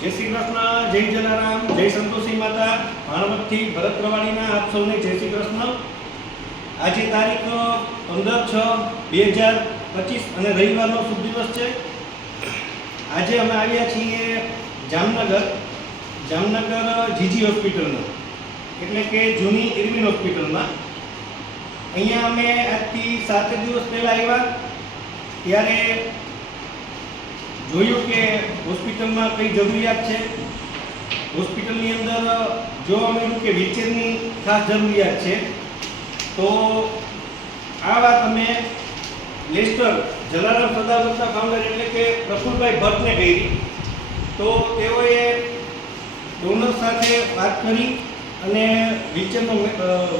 જય શ્રી કૃષ્ણ, જય જલારામ, જય સંતોષી માતા, ભાણવતથી ભરત પ્રવાણીના આપ સૌને જય શ્રી કૃષ્ણ। આજે તારીખ 15/6/2025 અને રવિવારનો શુભ દિવસ છે। આજે અમે આવ્યા છીએ જામનગર જીજી હોસ્પિટલમાં, એટલે કે જૂની ઇરવિન હોસ્પિટલમાં। અહીંયા અમે આજથી 7 દિવસ પહેલાં આવ્યા ત્યારે જોયું કે હોસ્પિટલમાં કઈ જરૂરિયાત છે। હોસ્પિટલની અંદર જોવા મળ્યું કે વ્હીલચેરની ખાસ જરૂરિયાત છે। તો આ વાત અમે લેસ્ટર જલારામ સદાવર્તા ફાઉન્ડર એટલે કે પ્રફુલભાઈ ભટ્ટને કહી। તો તેઓએ ડોનર સાથે વાત કરી અને વ્હીલચેરનો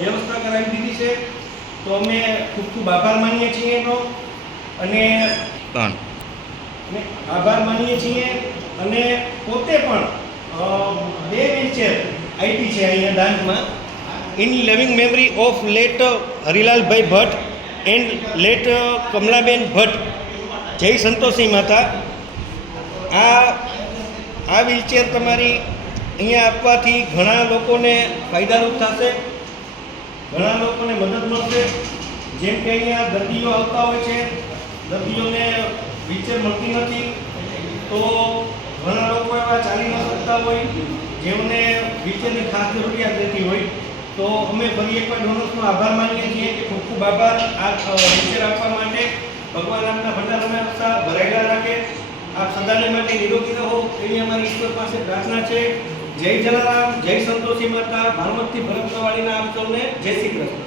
વ્યવસ્થા કરાવી દીધી છે। તો અમે ખૂબ ખૂબ આભાર માનીએ છીએ એનો અને આભાર માનીએ છીએ। અને પોતે પણ 2 વ્હીલચેર આપી છે અહીંયા દાનમાં, in living memory of late Harilalbhai Bhatt and late Kamlaben Bhatt, જય સંતોષી માતા। આ વ્હીલચેર તમારી અહીંયા આપવાથી ઘણા લોકોને ફાયદારૂપ થશે, ઘણા લોકોને મદદ મળશે। જેમ કે અહીંયા દર્દીઓ આવતા હોય છે, દર્દીઓને વ્હીલચેર મળતી નથી, તો ઘણા લોકો એવા ચાલી ન શકતા હોય જેમને વ્હીલચેરની ખાસ જરૂરિયાત રહેતી હોય। તો અમે ફરી એકવાર ડોનર્સનો આભાર માનીએ છીએ કે ખૂબ ખૂબ આભાર આ વ્હીલચેર આપવા માટે। ભગવાન આપના ભંડારાના રસ્તા ભરાયેલા રાખે, આપ સદાને માટે નિરોગી રહો એવી અમારી ઈશ્વર પાસે પ્રાર્થના છે। જય જલારામ, જય સંતોષી માતા, ભાણવતથી ભરત પ્રવાણીના આપ સૌને જય શ્રી કૃષ્ણ।